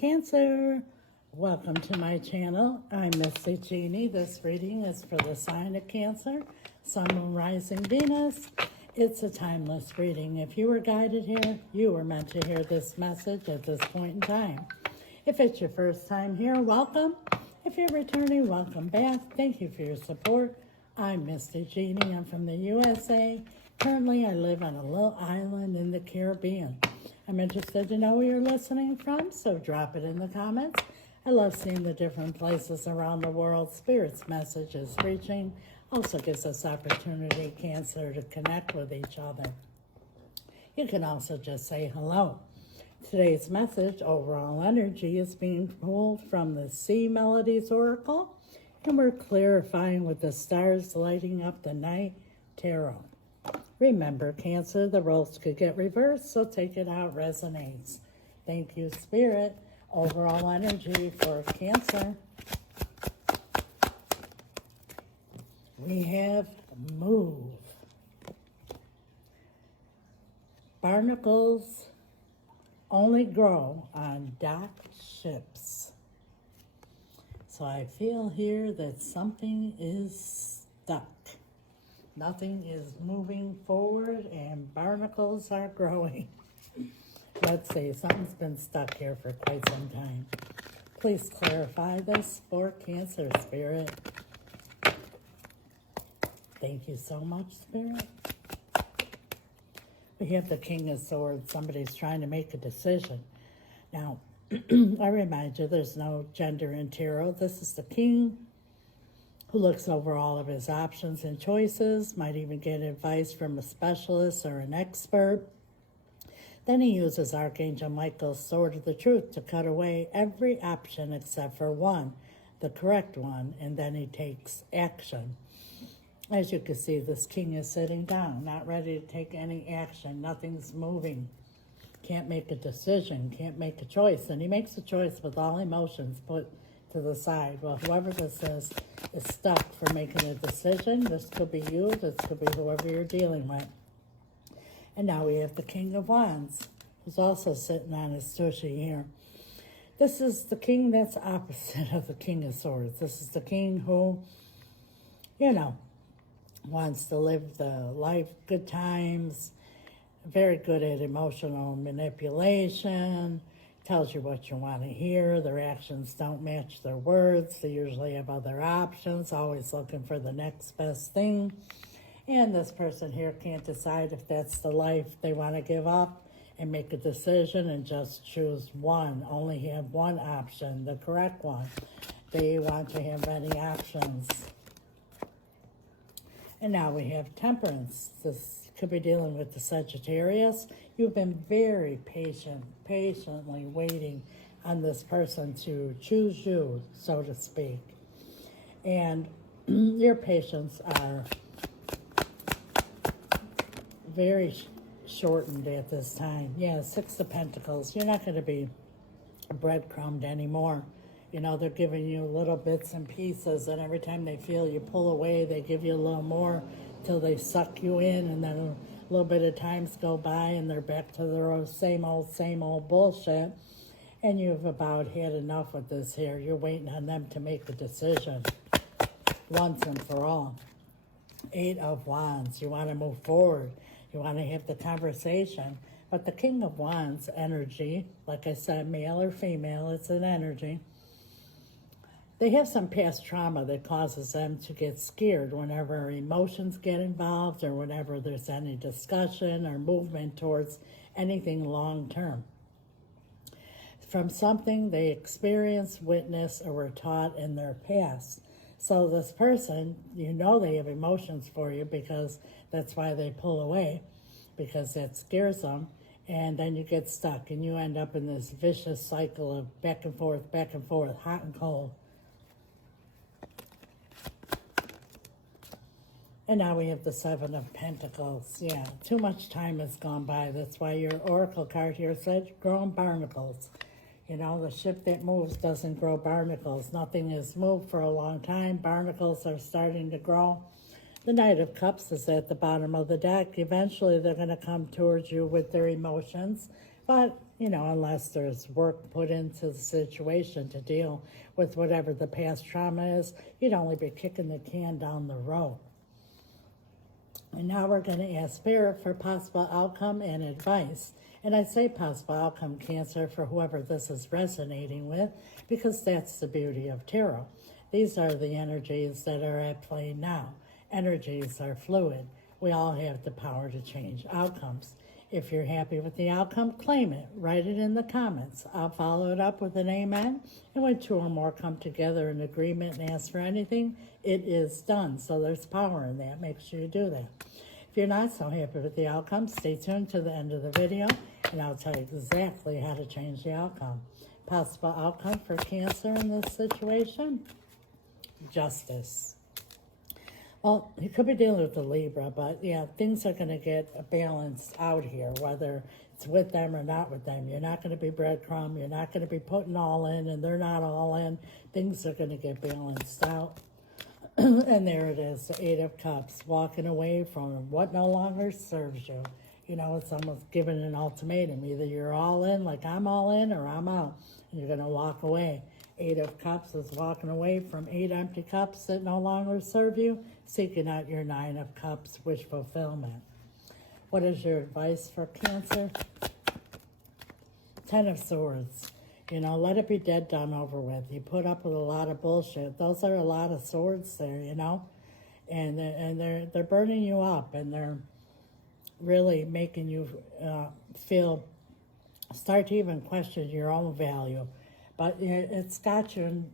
Cancer, welcome to my channel. I'm Mystic.Jeanne. This reading is for the sign of Cancer, Sun, Moon, Rising, Venus. It's a timeless reading. If you were guided here, you were meant to hear this message at this point in time. If it's your first time here, welcome. If you're returning, welcome back. Thank you for your support. I'm Mystic.Jeanne. I'm from the USA. Currently, I live on a little island in the Caribbean. I'm interested to know where you're listening from, so drop it in the comments. I love seeing the different places around the world Spirit's message is reaching. Also gives us opportunity, Cancer, to connect with each other. You can also just say hello. Today's message, overall energy, is being pulled from the Sea Melodies Oracle, and we're clarifying with the stars lighting up the night tarot. Remember, Cancer, the roles could get reversed, so take it out resonates. Thank you, Spirit. Overall energy for Cancer. We have move. Barnacles only grow on docked ships. So I feel here that something is stuck. Nothing is moving forward and barnacles are growing. Let's see, something's been stuck here for quite some time. Please clarify this for Cancer, Spirit. Thank you so much, Spirit. We have the King of Swords. Somebody's trying to make a decision. Now, I remind you, there's no gender in tarot. This is the King who looks over all of his options and choices, might even get advice from a specialist or an expert. Then he uses Archangel Michael's Sword of the Truth to cut away every option except for one, the correct one, and then he takes action. As you can see, this King is sitting down, not ready to take any action. Nothing's moving. Can't make a decision, can't make a choice. And he makes a choice with all emotions put to the side. Well, whoever this is stuck for making a decision. This could be you, this could be whoever you're dealing with. And now we have the King of Wands, who's also sitting on his tushy here. This is the King that's opposite of the King of Swords. This is the King who, wants to live the life, good times, very good at emotional manipulation, tells you what you want to hear. Their actions don't match their words. They usually have other options, always looking for the next best thing. And this person here can't decide if that's the life they want to give up and make a decision and just choose one. Only have one option, the correct one. They want to have many options. And now we have Temperance. This could be dealing with the Sagittarius. You've been very patiently waiting on this person to choose you, so to speak. And your patience are very shortened at this time. Yeah, Six of Pentacles. You're not going to be breadcrumbed anymore. They're giving you little bits and pieces, and every time they feel you pull away, they give you a little more till they suck you in, and then a little bit of times go by, and they're back to their same old bullshit, and you've about had enough with this here. You're waiting on them to make a decision once and for all. Eight of Wands. You want to move forward. You want to have the conversation. But the King of Wands energy, like I said, male or female, it's an energy. They have some past trauma that causes them to get scared whenever emotions get involved or whenever there's any discussion or movement towards anything long-term. From something they experienced, witnessed, or were taught in their past. So this person, they have emotions for you because that's why they pull away, because that scares them. And then you get stuck and you end up in this vicious cycle of back and forth, hot and cold. And now we have the Seven of Pentacles. Yeah, too much time has gone by. That's why your Oracle card here said growing barnacles. The ship that moves doesn't grow barnacles. Nothing has moved for a long time. Barnacles are starting to grow. The Knight of Cups is at the bottom of the deck. Eventually, they're going to come towards you with their emotions. But unless there's work put into the situation to deal with whatever the past trauma is, you'd only be kicking the can down the road. And now we're going to ask Spirit for possible outcome and advice. And I say possible outcome, Cancer, for whoever this is resonating with, because that's the beauty of tarot. These are the energies that are at play now. Energies are fluid. We all have the power to change outcomes. If you're happy with the outcome, claim it. Write it in the comments. I'll follow it up with an amen. And when two or more come together in agreement and ask for anything, it is done. So there's power in that. Make sure you do that. If you're not so happy with the outcome, stay tuned to the end of the video, and I'll tell you exactly how to change the outcome. Possible outcome for Cancer in this situation? Justice. Well, you could be dealing with the Libra, but yeah, things are going to get balanced out here, whether it's with them or not with them. You're not going to be breadcrumb. You're not going to be putting all in, and they're not all in. Things are going to get balanced out. And there it is, the Eight of Cups, walking away from what no longer serves you. It's almost giving an ultimatum. Either you're all in, like I'm all in, or I'm out. And you're going to walk away. Eight of Cups is walking away from 8 empty cups that no longer serve you, seeking out your 9 of Cups, wish fulfillment. What is your advice for Cancer? 10 of Swords. Let it be dead, done, over with. You put up with a lot of bullshit. Those are a lot of swords there, and they're burning you up, and they're really making you start to even question your own value. But it's got you,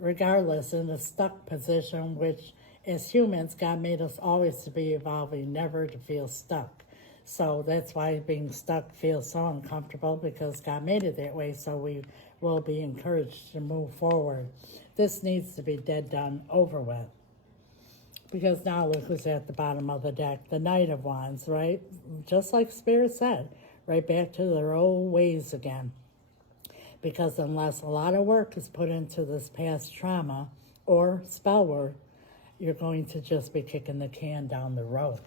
regardless, in a stuck position, which as humans, God made us always to be evolving, never to feel stuck. So that's why being stuck feels so uncomfortable, because God made it that way, so we will be encouraged to move forward. This needs to be dead, done, over with. Because now look who's at the bottom of the deck, the Knight of Wands, right? Just like Spirit said, right back to their old ways again. Because unless a lot of work is put into this past trauma or spell work, you're going to just be kicking the can down the road.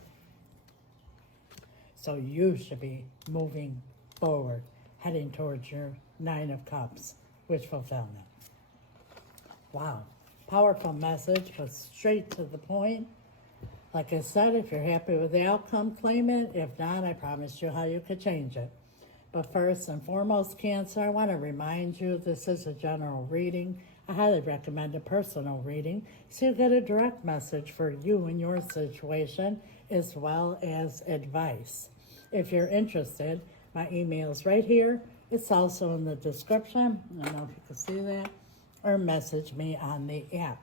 So you should be moving forward, heading towards your 9 of Cups, wish fulfillment. Wow. Powerful message, but straight to the point. Like I said, if you're happy with the outcome, claim it. If not, I promise you how you could change it. But first and foremost, Cancer, I want to remind you this is a general reading. I highly recommend a personal reading so you get a direct message for you and your situation, as well as advice. If you're interested, my email's right here. It's also in the description. I don't know if you can see that. Or message me on the app.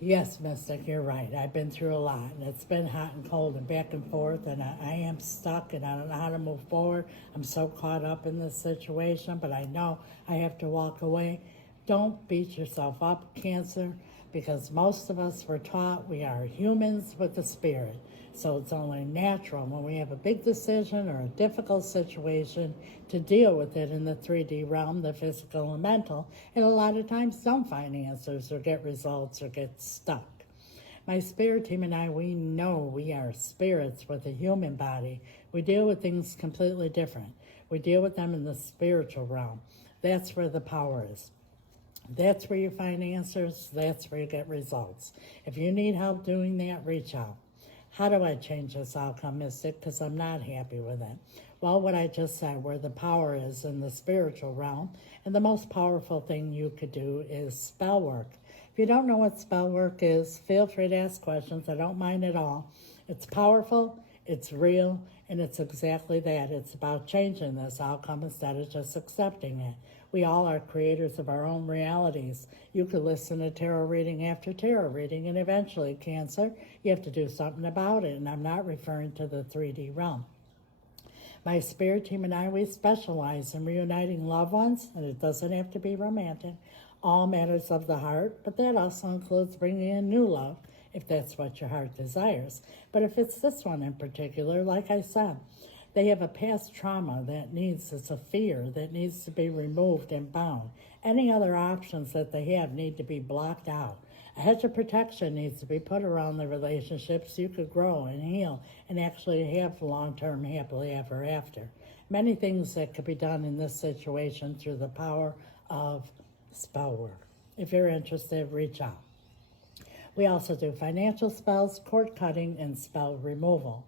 Yes, Mystic, you're right. I've been through a lot, and it's been hot and cold and back and forth, and I am stuck, and I don't know how to move forward. I'm so caught up in this situation, but I know I have to walk away. Don't beat yourself up, Cancer, because most of us were taught we are humans with a spirit. So it's only natural when we have a big decision or a difficult situation to deal with it in the 3D realm, the physical and mental, and a lot of times don't find answers or get results or get stuck. My spirit team and I, we know we are spirits with a human body. We deal with things completely different. We deal with them in the spiritual realm. That's where the power is. That's where you find answers. That's where you get results. If you need help doing that, reach out. How do I change this outcome, Mystic? Because I'm not happy with it. Well, what I just said, where the power is in the spiritual realm, and the most powerful thing you could do is spell work. If you don't know what spell work is, feel free to ask questions. I don't mind at all. It's powerful, it's real, and it's exactly that. It's about changing this outcome instead of just accepting it. We all are creators of our own realities. You could listen to tarot reading after tarot reading, and eventually, Cancer, you have to do something about it, and I'm not referring to the 3D realm. My spirit team and I, we specialize in reuniting loved ones, and it doesn't have to be romantic, all matters of the heart, but that also includes bringing in new love, if that's what your heart desires. But if it's this one in particular, like I said, they have a past trauma that needs, it's a fear that needs to be removed and bound. Any other options that they have need to be blocked out. A hedge of protection needs to be put around the relationship so you could grow and heal and actually have long-term happily ever after. many things that could be done in this situation through the power of spell work. If you're interested, reach out. We also do financial spells, cord cutting, and spell removal.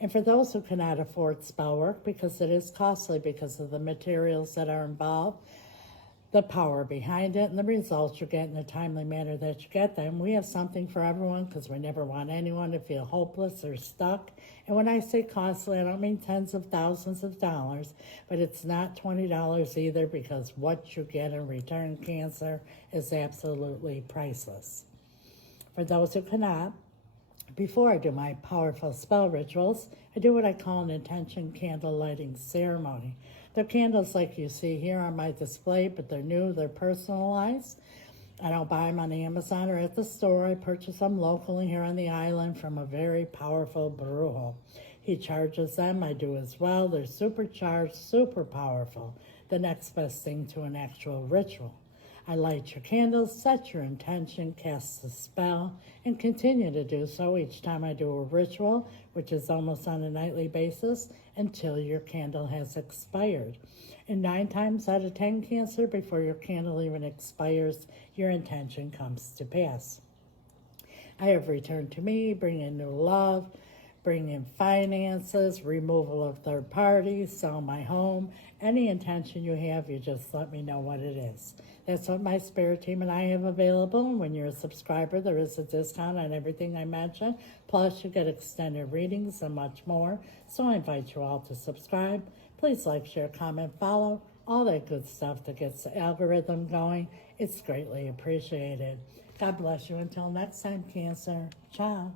And for those who cannot afford spell work because it is costly because of the materials that are involved, the power behind it, and the results you get in a timely manner that you get them, we have something for everyone because we never want anyone to feel hopeless or stuck. And when I say costly, I don't mean tens of thousands of dollars, but it's not $20 either, because what you get in return, Cancer, is absolutely priceless. For those who cannot, before I do my powerful spell rituals, I do what I call an intention candle lighting ceremony. They're candles like you see here on my display, but they're new, they're personalized. I don't buy them on Amazon or at the store. I purchase them locally here on the island from a very powerful brujo. He charges them, I do as well. They're supercharged, super powerful. The next best thing to an actual ritual. I light your candles, set your intention, cast the spell, and continue to do so each time I do a ritual, which is almost on a nightly basis, until your candle has expired. And 9 times out of 10, Cancer, before your candle even expires, your intention comes to pass. I have returned to me, bring in new love, bring in finances, removal of third parties, sell my home. Any intention you have, you just let me know what it is. That's what my spirit team and I have available. And when you're a subscriber, there is a discount on everything I mentioned. Plus, you get extended readings and much more. So I invite you all to subscribe. Please like, share, comment, follow. All that good stuff that gets the algorithm going. It's greatly appreciated. God bless you. Until next time, Cancer. Ciao.